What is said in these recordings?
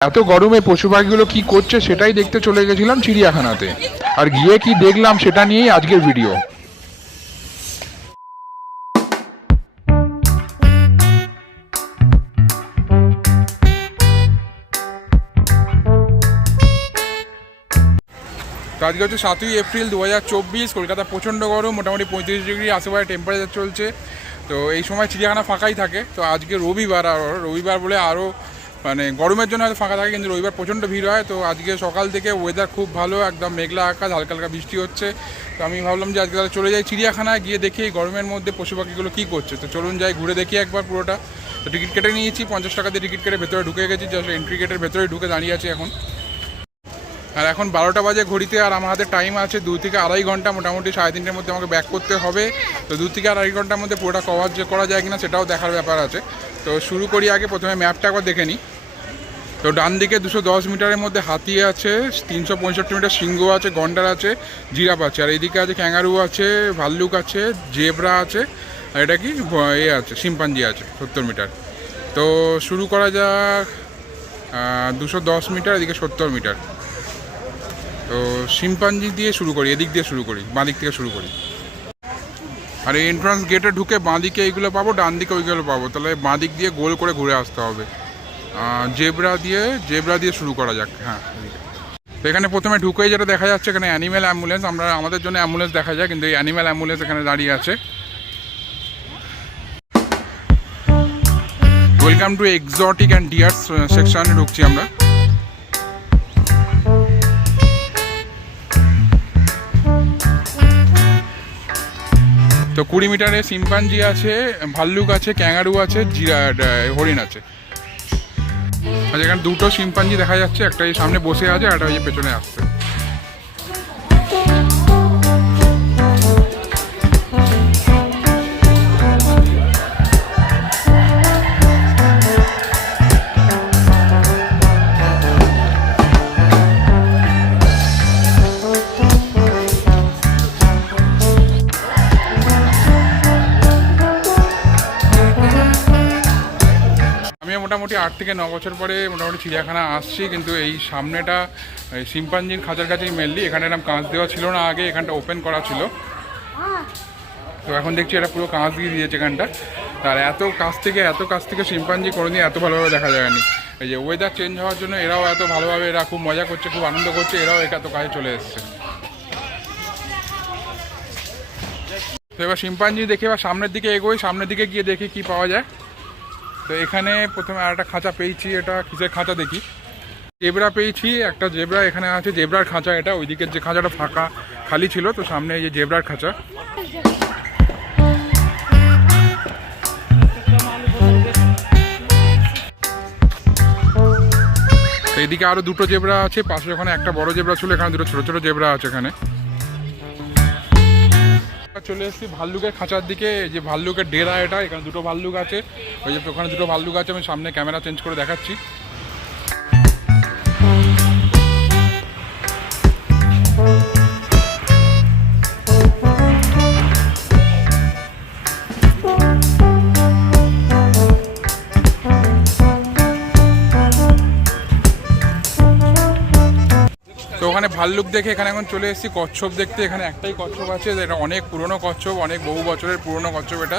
এত গরমে পশু পাখিগুলো কি করছে সেটাই দেখতে চলে গেছিলাম চিড়িয়াখানাতে। আর গিয়ে কি দেখলাম সেটা নিয়েই আজকের ভিডিও। তো আজকে হচ্ছে 7ই এপ্রিল 2024। কলকাতা প্রচণ্ড গরম, মোটামুটি 35 ডিগ্রি আশেপাশে টেম্পারেচার চলছে। তো এই সময় চিড়িয়াখানা ফাঁকাই থাকে। তো আজকে রবিবার, আর রবিবার বলে আরও মানে গরমের জন্য হয়তো ফাঁকা থাকে, কিন্তু রবিবার প্রচণ্ড ভিড় হয়। তো আজকে সকাল থেকে ওয়েদার খুব ভালো, একদম মেঘলা আকাশ, হালকা হালকা বৃষ্টি হচ্ছে। তো আমি ভাবলাম যে আজকে তাহলে চলে যাই চিড়িয়াখানায়, গিয়ে দেখি এই গরমের মধ্যে পশু পাখিগুলো কী করছে। তো চলুন যাই, ঘুরে দেখি একবার পুরোটা। তো টিকিট কেটে নিয়েছি, 50 টাকা দিয়ে টিকিট কেটে ভেতরে ঢুকে গেছি। জাস্ট এন্ট্রি গেটের ভেতরে ঢুকে দাঁড়িয়ে আছি এখন। আর এখন 12টা বাজে ঘড়িতে, আর আমার হাতে টাইম আছে 2 থেকে আড়াই ঘন্টা, মোটামুটি 3:30টার মধ্যে আমাকে ব্যাক করতে হবে। তো 2 থেকে আড়াই ঘন্টার মধ্যে পুরোটা কভার করা যায় কিনা সেটাও দেখার ব্যাপার আছে। তো শুরু করি, আগে প্রথমে ম্যাপটা একবার দেখে নিই। তো ডান দিকে 210 মিটারের মধ্যে হাতি আছে, 365 মিটার সিংহ আছে, গন্ডার আছে, জিরাফ আছে। আর এইদিকে আছে ক্যাঙ্গারু আছে, ভাল্লুক আছে, জেব্রা আছে, আর এটা কি আছে শিম্পাঞ্জি আছে 70 মিটার। তো শুরু করা যাক। 210 মিটার, এদিকে 70 মিটার। তো শিম্পাঞ্জি দিয়ে শুরু করি, এদিক দিয়ে শুরু করি, বাঁ দিক থেকে শুরু করি। আর এই এন্ট্রান্স গেটে ঢুকে বাঁ দিকে এইগুলো পাবো, ডান দিকে ওইগুলো পাবো। তাহলে বাঁ দিক দিয়ে গোল করে ঘুরে আসতে হবে। জেব্রা দিয়ে শুরু করা যাক। হ্যাঁ, তো এখানে প্রথমে ঢুকেই যেটা দেখা যাচ্ছে, এখানে অ্যানিম্যাল অ্যাম্বুলেন্স। আমাদের জন্য অ্যাম্বুলেন্স দেখা যায়, কিন্তু এই অ্যানিম্যাল অ্যাম্বুলেন্স এখানে দাঁড়িয়ে আছে। Welcome to exotic and dears সেকশনে ঢুকছি আমরা। তো 20 মিটারে শিম্পাঞ্জি আছে, ভাল্লুক আছে, ক্যাঙ্গারু আছে, হরিণ আছে। আচ্ছা, এখানে দুটো শিম্পাঞ্জি দেখা যাচ্ছে, একটা এই সামনে বসে আছে, আর একটা ওই পেছনে আসছে। মোটামুটি 8 থেকে 9 বছর পরে মোটামুটি চিড়িয়াখানা আসছি, কিন্তু এই সামনেটা শিম্পাঞ্জির খাঁচার কাছেই মেনলি। এখানে এরকম কাঁচ দেওয়া ছিল না আগে, এখানটা ওপেন করা ছিল। তো এখন দেখছি এটা পুরো কাঁচ দিয়ে দিয়েছে এখানটা। আর এত কাছ থেকে শিম্পাঞ্জি কোনোদিন এত ভালোভাবে দেখা যায়নি। এই যে ওয়েদার চেঞ্জ হওয়ার জন্য এরাও এত ভালোভাবে, এরা খুব মজা করছে, খুব আনন্দ করছে, এরাও এত কাছে চলে এসছে। তো এবার শিম্পাঞ্জি দেখে এবার সামনের দিকে এগোই, সামনের দিকে গিয়ে দেখি কি পাওয়া যায়। তো এখানে প্রথমে আর একটা খাঁচা পেয়েছি, এটা কিসের খাঁচা দেখি। জেব্রা পেয়েছি, একটা জেব্রা এখানে আছে, জেব্রার খাঁচা এটা। ওইদিকের যে খাঁচাটা ফাঁকা খালি ছিল, তো সামনে এই যে জেব্রার খাঁচা। এইদিকে আরো দুটো জেব্রা আছে, পাশে ওখানে একটা বড় জেব্রা ছিল, এখানে দুটো ছোট ছোট জেব্রা আছে এখানে। চলে এসেছি ভাল্লুকের খাঁচার দিকে। যে ভাল্লুকের ডেরা এটা, এখানে দুটো ভাল্লুক আছে, ওই যে ওখানে দুটো ভাল্লুক আছে। আমি সামনে ক্যামেরা চেঞ্জ করে দেখাচ্ছি। তো ওখানে ভাল্লুক দেখে এখানে এখন চলে এসেছি কচ্ছপ দেখতে। এখানে একটাই কচ্ছপ আছে, এটা অনেক পুরনো কচ্ছপ, অনেক বহু বছরের পুরনো কচ্ছপ এটা।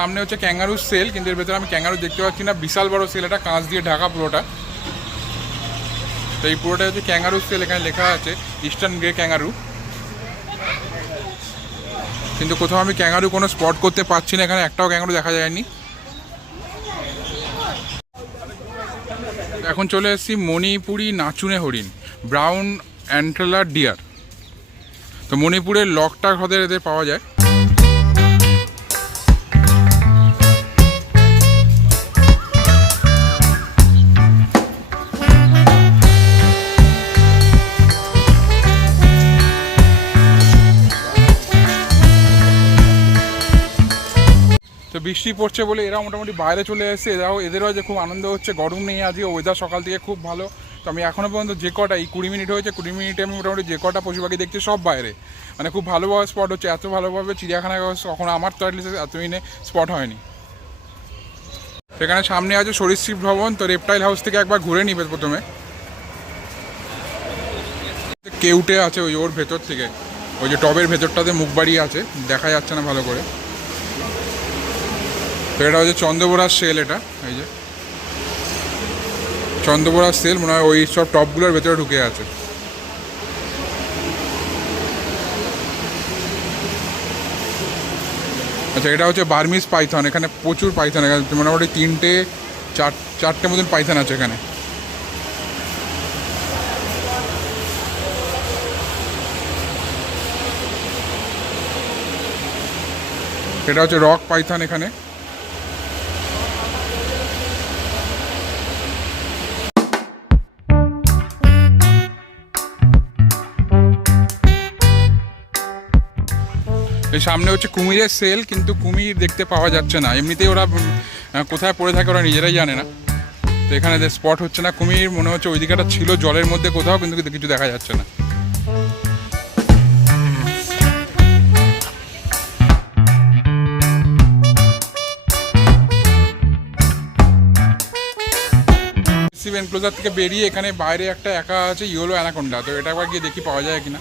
সামনে হচ্ছে ক্যাঙ্গারুর সেল, কিন্তু এর ভেতরে আমি ক্যাঙ্গারু দেখতে পাচ্ছি না। বিশাল বড় সেল, এটা কাঁচ দিয়ে ঢাকা পুরোটা। তো এই পুরোটা হচ্ছে ক্যাঙ্গারুর সেল, এখানে লেখা আছে ইস্টার্ন গ্রে ক্যাঙ্গারু। কিন্তু কোথাও আমি ক্যাঙ্গারু কোনো স্পট করতে পারছি না, এখানে একটাও ক্যাঙ্গারু দেখা যায়নি। এখন চলে এসেছি মণিপুরি নাচুনে হরিণ, ব্রাউন অ্যান্টেলার ডিয়ার। তো মণিপুরের লকটাক হ্রদের এদের পাওয়া যায়। বৃষ্টি পড়ছে বলে এরা মোটামুটি বাইরে চলে এসেছে, এদেরও যে খুব আনন্দ হচ্ছে, গরম নেই আজকে, ওয়েদার সকাল থেকে খুব ভালো। তো আমি এখনও পর্যন্ত যে কটা, এই 20 মিনিট হয়েছে, 20 মিনিটে আমি মোটামুটি যে কটা পশু পাখি দেখছি সব বাইরে, মানে খুব ভালোভাবে স্পট হচ্ছে। এত ভালোভাবে চিড়িয়াখানায় কখনো আমার তো অ্যাটলিস্ট এতদিনে স্পট হয়নি। সেখানে সামনে আছে সরীসৃপ ভবন, তো রেপটাইল হাউস থেকে একবার ঘুরে নিবে প্রথমে। কেউটে আছে ওই ওর ভেতর থেকে, ওই যে টবের ভেতরটাতে মুখ বাড়িয়ে আছে, দেখা যাচ্ছে না ভালো করে। তো এটা হচ্ছে চন্দ্রবোড়ার সেল, এটা এই যে চন্দ্রবোড়ার সেল, মনে হয় ওই সব টপগুলোর ভেতরে ঢুকে আছে। আচ্ছা, এটা হচ্ছে বার্মিজ পাইথন, এখানে প্রচুর পাইথন, এখানে মোটামুটি 3-4টে মতন পাইথন আছে এখানে। এটা হচ্ছে রক পাইথন এখানে। এই সামনে হচ্ছে কুমিরের সেল, কিন্তু কুমির দেখতে পাওয়া যাচ্ছে না, এমনিতেই ওরা কোথায় পড়ে থাকে ওরা নিজেরাই জানে না। তো এখানে স্পট হচ্ছে না কুমির, মনে হচ্ছে ওই দিকটা ছিল জলের মধ্যে কোথাও, কিন্তু কিছু দেখা যাচ্ছে না। এনক্লোজার থেকে বেরিয়ে এখানে বাইরে একটা একা আছে ইয়েলো অ্যানাকোন্ডা, তো এটা একবার গিয়ে দেখি পাওয়া যায় কিনা।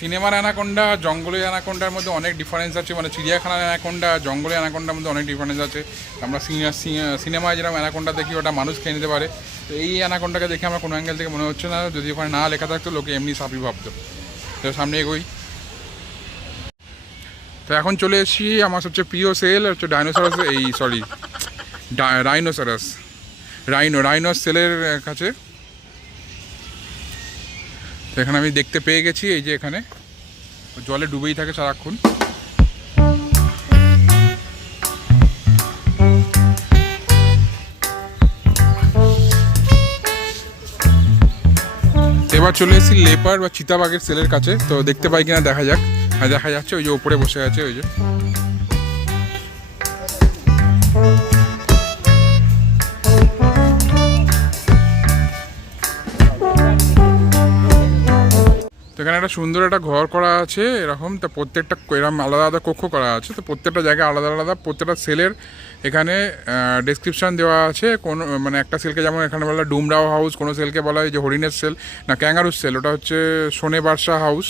সিনেমার অ্যানাকোন্ডা জঙ্গলের অ্যানাকোন্ডার মধ্যে অনেক ডিফারেন্স আছে, মানে চিড়িয়াখানার অ্যানাকোন্ডা জঙ্গলের অ্যানাকোন্ডার মধ্যে অনেক ডিফারেন্স আছে। আমরা সিনেমায় যেরকম অ্যানাকোন্ডা দেখি ওটা মানুষ খেয়ে নিতে পারে, তো এই অ্যানাকোন্ডাকে দেখে আমার কোনো অ্যাঙ্গেল থেকে মনে হচ্ছে না, যদি ওখানে না লেখা থাকতো লোকে এমনি সাপই ভাবতো। তো সামনে এগোই। তো এখন চলে এসেছি আমার সবচেয়ে প্রিয় সেল হচ্ছে ডাইনোসরাস, এই সরি রাইনোসরাস, রাইনোর সেলের কাছে। তো এখানে আমি দেখতে পেয়ে গেছি, এই যে এখানে জলে ডুবেই থাকে সারাক্ষণ। এবার চলে এসেছি লেপার বা চিতাবাঘের সেলের কাছে, তো দেখতে পাই কিনা দেখা যাক। আর দেখা যাচ্ছে ওই যে ওপরে বসে আছে, ওই যে তো এখানে একটা সুন্দর একটা ঘর করা আছে এরকম, তা প্রত্যেকটা এরকম আলাদা আলাদা কক্ষ করা আছে, তো প্রত্যেকটা জায়গায় আলাদা আলাদা প্রত্যেকটা সেলের এখানে ডেসক্রিপশান দেওয়া আছে। কোনো মানে একটা সেলকে যেমন এখানে বলা ডুমরাও হাউস, কোনো সেলকে বলা হয় যে হরিণের সেল না ক্যাঙ্গারুর সেল, ওটা হচ্ছে সোনেবার্সা হাউস,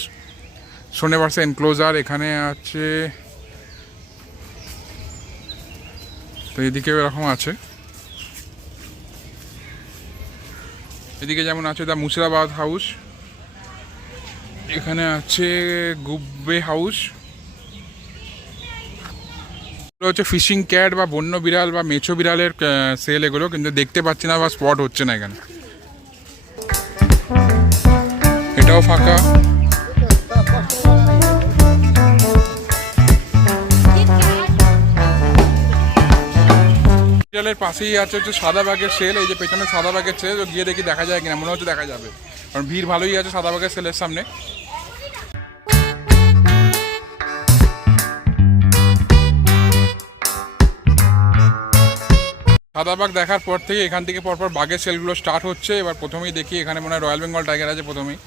সোনেবার্সা এনক্লোজার এখানে আছে। তো এদিকেও এরকম আছে, এদিকে যেমন আছে দ্য মুর্শিদাবাদ হাউস, এখানে আছে গুব্বে হাউস, হচ্ছে ফিশিং ক্যাট বা বন্য বিড়াল বা মেছো বিড়ালের সেল এগুলো, কিন্তু দেখতে পাচ্ছি না বা স্পট হচ্ছে না এখানে। এটাও ফাঁকা। বিড়ালের পাশেই আছে হচ্ছে সাদা বাঘের সেল, এই যে পেছনে সাদা বাঘের সেল, গিয়ে দেখি দেখা যায় কিনা, মনে হচ্ছে দেখা যাবে, কারণ ভিড় ভালোই আছে সাদা বাঘের সেলের সামনে। সাদা বাঘ দেখার পর থেকে এখান থেকে পরপর বাঘের সেলগুলো স্টার্ট হচ্ছে। এবার প্রথমেই দেখি এখানে মনে হয় রয়্যাল বেঙ্গল টাইগার আছে প্রথমেই।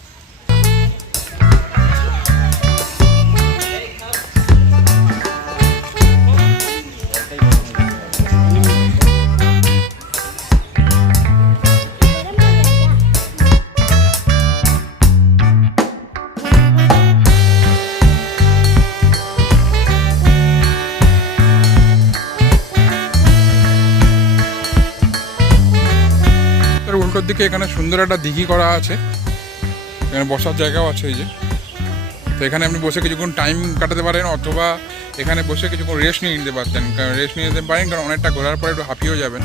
উল্টোর দিকে এখানে সুন্দর একটা দিঘি করা আছে, এখানে বসার জায়গাও আছে এই যে। তো এখানে আপনি বসে কিছুক্ষণ টাইম কাটাতে পারেন, অথবা এখানে বসে কিছুক্ষণ রেস্ট নিয়ে নিতে পারতেন, কারণ রেস্ট নিয়ে নিতে পারেন, কারণ অনেকটা ঘোরার পরে একটু হাঁপিয়েও যাবেন।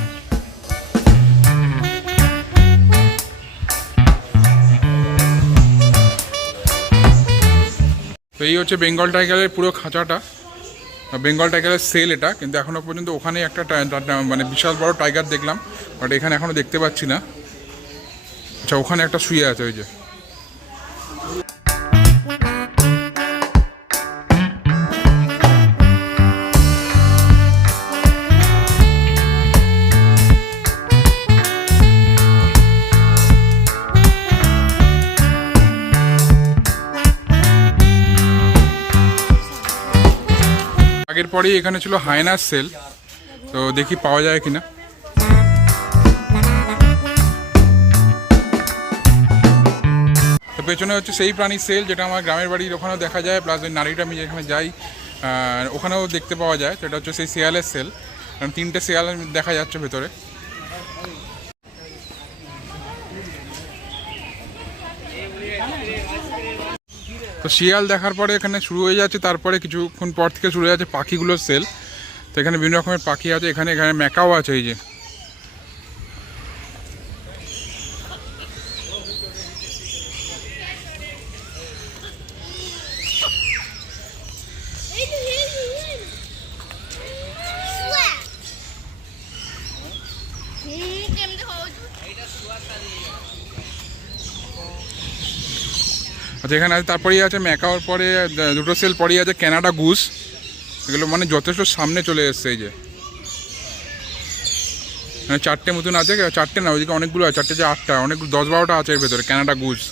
তো এই হচ্ছে বেঙ্গল টাইগারের পুরো খাঁচাটা, বেঙ্গল টাইগারের সেল এটা, কিন্তু এখনও পর্যন্ত ওখানে একটা মানে বিশাল বড় টাইগার দেখলাম, বাট এখানে এখনও দেখতে পাচ্ছি না। আচ্ছা, ওখানে একটা শুয়ে আছে ওই যে। আগের পরেই এখানে ছিল হায়নার সেল, তো দেখি পাওয়া যায় কিনা। তো পেছনে হচ্ছে সেই প্রাণীর সেল যেটা আমার গ্রামের বাড়ির ওখানেও দেখা যায়, প্লাস ওই নারীটা আমি যেখানে যাই ওখানেও দেখতে পাওয়া যায়। তো এটা হচ্ছে সেই শেয়ালের সেল, কারণ 3টে শেয়াল দেখা যাচ্ছে ভেতরে। তো শিয়াল দেখার পরে এখানে শুরু হয়ে যাচ্ছে, তারপরে কিছুক্ষণ পর থেকে শুরু হয়ে যাচ্ছে পাখিগুলোর সেল। তো এখানে বিভিন্ন রকমের পাখি আছে, এখানে ম্যাকাও আছে এই যে। আচ্ছা, এখানে আছে, তারপরেই আছে ম্যাকাওর পরে দুটো সেল পরেই আছে কানাডা গুস। এগুলো মানে যথেষ্ট সামনে চলে এসছে এই যে। মানে 4টে মতন আছে, 4টে না, ওইদিকে অনেকগুলো আছে, 4টে যে 8টা, অনেকগুলো 10-12টা আছে এর ভেতরে কানাডা গুস।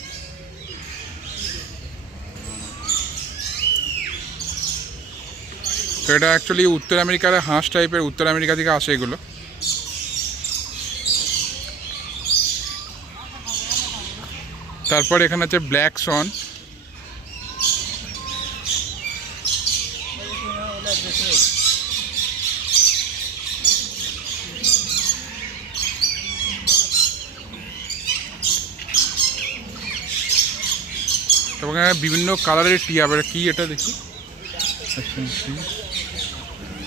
তো এটা অ্যাকচুয়ালি উত্তর আমেরিকার হাঁস টাইপের, উত্তর আমেরিকা থেকে আসে এগুলো। তারপর এখানে আছে ব্ল্যাক সন। এবং বিভিন্ন কালারের টিয়া, কি এটা দেখি,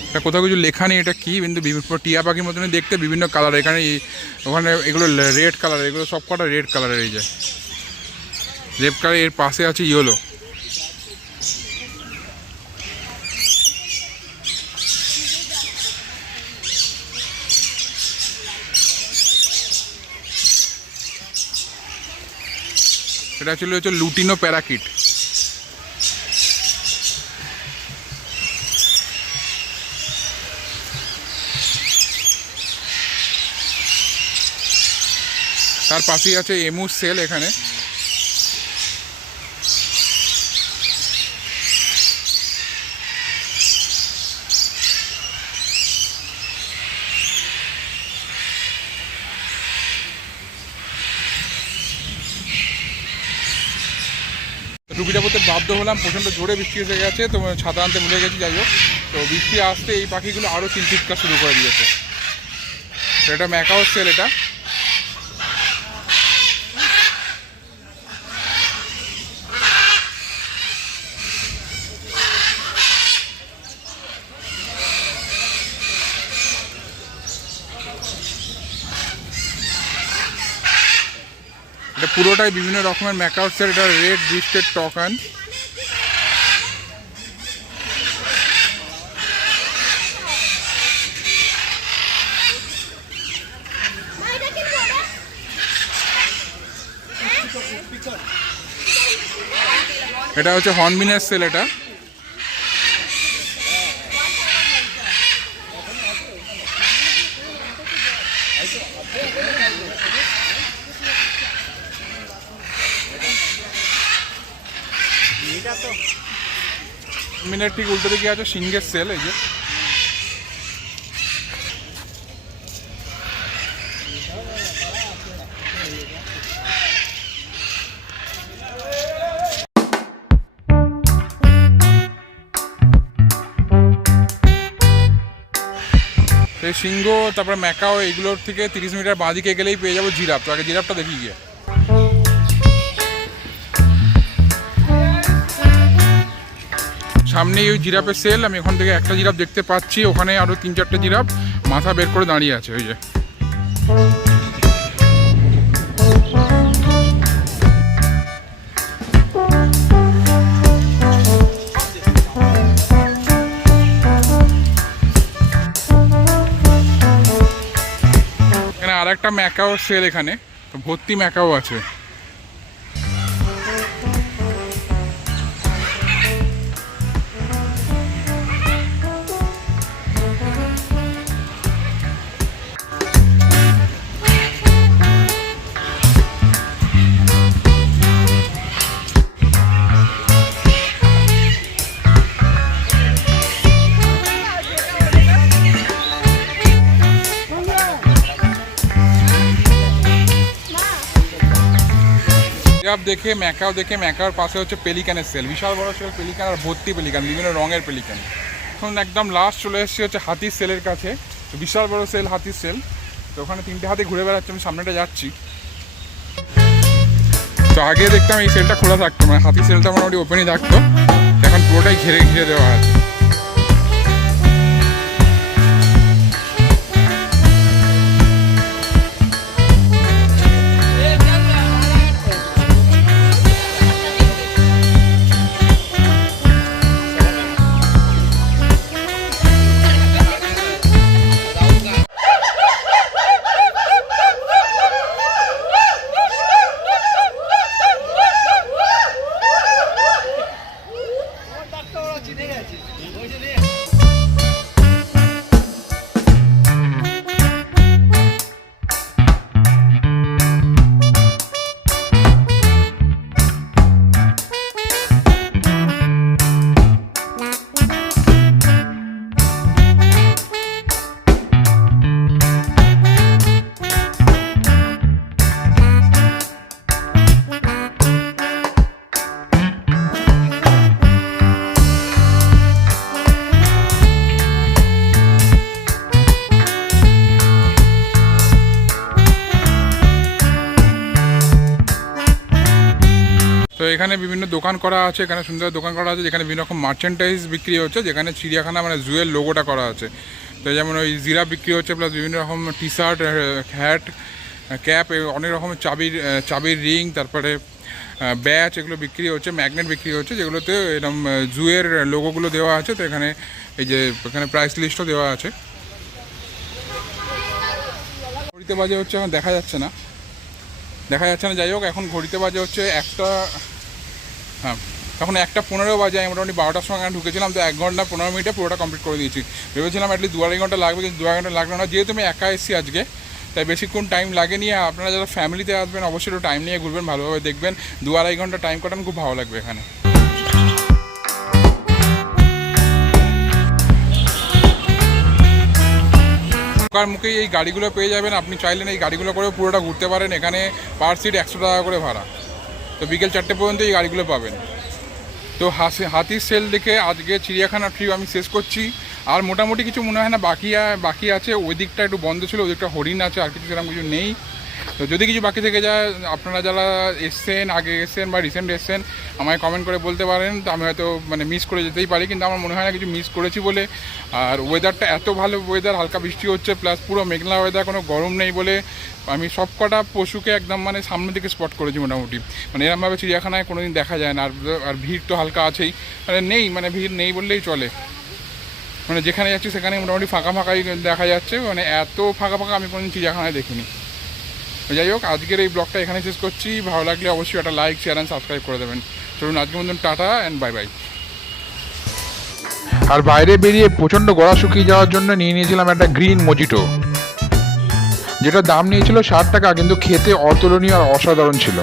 এটা কোথাও কিছু লেখা নেই এটা কি, কিন্তু টিয়া পাখির মতনই দেখতে, বিভিন্ন কালার। এখানে ওখানে এগুলো রেড কালার, এগুলো সব কটা রেড কালারের। এই যে রেড কালার, এর পাশে আছে ইয়েলো। এটা ছিল হচ্ছে লুটিনো প্যারাকিট। তার পাশেই আছে এমু সেল এখানে। টুপিটা পরতে বাধ্য হলাম, প্রচণ্ড জোরে বৃষ্টি এসে গেছে, তো ছাতা আনতে ভুলে গেছি। যাই হোক, তো বৃষ্টি আসতে এই পাখিগুলো আরও চিৎকার শুরু করে দিয়েছে। এটা ম্যাকাও সেল এটা। এটা পুরোটাই বিভিন্ন রকমের ম্যাকাও সেল। এটা রেড ব্রিস্টেড টকান। এটা হচ্ছে হর্নবিলের সেল এটা। মিনের ঠিক উল্টো দিকে আছে সিংহের সেল এই যে। এই সিংহ, তারপরে ম্যাকাও, এগুলোর থেকে 30 মিটার বাঁদিকে গেলেই পেয়ে যাবো জিরাফ। তো আগে জিরাফটা দেখি গিয়ে। সামনেই ওই জিরাফের সেল, আমি ওখান থেকে একটা জিরাফ দেখতে পাচ্ছি, ওখানে আরও 3-4টে জিরাফ মাথা বের করে দাঁড়িয়ে আছে ওই যে। এখানে আর একটা ম্যাকাও সেল এখানে। ভর্তি ম্যাকাও আছে। দেখে ম্যাকাওর পাশে হচ্ছে পেলিকানের সেল, বিশাল বড় সেল পেলিকান, আর ভর্তি পেলিকান, বিভিন্ন রঙের পেলিকান। এখন একদম লাস্ট চলে এসেছি হচ্ছে হাতির সেলের কাছে। তো বিশাল বড় সেল, হাতির সেল। তো ওখানে 3টে হাতি ঘুরে বেড়াচ্ছে, আমি সামনেটা যাচ্ছি। তো আগে দেখতাম এই সেলটা খোলা থাকতো, মানে হাতির সেলটা মোটামুটি ওপেনই থাকতো, এখন পুরোটাই ঘিরে দেওয়া আছে। তো এখানে বিভিন্ন দোকান করা আছে, এখানে সুন্দর দোকান করা আছে যেখানে বিভিন্ন রকম মার্চেন্টাইজ বিক্রি হচ্ছে, যেখানে চিড়িয়াখানা মানে জুয়ের লোগোটা করা আছে। তো যেমন ওই জিরা বিক্রি হচ্ছে, প্লাস বিভিন্ন রকম টি শার্ট, হ্যাট, ক্যাপ, অনেক রকমের চাবির রিং, তারপরে ব্যাচ, এগুলো বিক্রি হচ্ছে। ম্যাগনেট বিক্রি হচ্ছে যেগুলোতে এরকম জুয়ের লোগোগুলো দেওয়া আছে। তো এখানে এই যে এখানে প্রাইস লিস্টও দেওয়া আছে। ঘড়িতে বাজে হচ্ছে, এখন দেখা যাচ্ছে না, যাই হোক এখন ঘড়িতে বাজে হচ্ছে এখন 1:15 বাজে। আমি মোটামুটি 12টার সময় ঢুকেছিলাম, তো 1 ঘন্টা 15 মিনিটে পুরোটা কমপ্লিট করে দিয়েছি। ভেবেছিলাম অ্যাটলিস্ট 2-2.5 ঘন্টা লাগবে, কিন্তু 2 ঘন্টা লাগলো না, যেহেতু আমি একা এসেছি আজকে, তাই বেশিক্ষণ টাইম লাগেনি। আপনারা যারা ফ্যামিলিতে আসবেন অবশ্যই একটু টাইম নিয়ে ঘুরবেন, ভালোভাবে দেখবেন, 2-2.5 ঘন্টা টাইম কাটান, খুব ভালো লাগবে এখানে। ঢোকার মুখেই এই গাড়িগুলো পেয়ে যাবেন, আপনি চাইলেন এই গাড়িগুলো করে পুরোটা ঘুরতে পারেন। এখানে পার সিট 100 টাকা করে ভাড়া। তো বিকেল 4টে পর্যন্ত এই গাড়িগুলো পাবেন। তো হাতির সেল দেখে আজকে চিড়িয়াখানা ট্রিপ আমি শেষ করছি। আর মোটামুটি কিছু মনে হয় না বাকি আছে। ওই দিকটা একটু বন্ধ ছিল, ওই দিকটা হরিণ আছে, আর কিছু সেরকম কিছু নেই। তো যদি কিছু বাকি থেকে যায়, আপনারা যারা আগে এসছেন বা রিসেন্ট এসছেন, আমায় কমেন্ট করে বলতে পারেন। তো আমি হয়তো মানে মিস করে যেতেই পারি, কিন্তু আমার মনে হয় না কিছু মিস করেছি বলে। আর ওয়েদারটা এত ভালো ওয়েদার, হালকা বৃষ্টি হচ্ছে, প্লাস পুরো মেঘলা ওয়েদার, কোনো গরম নেই বলে আমি সব কটা পশুকে একদম মানে সামনের দিকে স্পট করেছি মোটামুটি। মানে এরকমভাবে চিড়িয়াখানায় কোনো দিন দেখা যায় না। আর ভিড় তো হালকা আছেই, মানে ভিড় নেই বললেই চলে। মানে যেখানে যাচ্ছি সেখানে মোটামুটি ফাঁকাই দেখা যাচ্ছে, মানে এত ফাঁকা আমি কোনোদিন চিড়িয়াখানায় দেখিনি। যাই হোক, আজকের এই ব্লগটা এখানে শেষ করছি। ভালো লাগলে অবশ্যই একটা লাইক, শেয়ার অ্যান্ড সাবস্ক্রাইব করে দেবেন। চলুন আজকের মতন টাটা অ্যান্ড বাই বাই। আর বাইরে বেরিয়ে প্রচণ্ড গলা শুকিয়ে যাওয়ার জন্য নিয়েছিলাম একটা গ্রিন মজিটো, যেটা দাম নিয়েছিল 60 টাকা, কিন্তু খেতে অতুলনীয় আর অসাধারণ ছিল।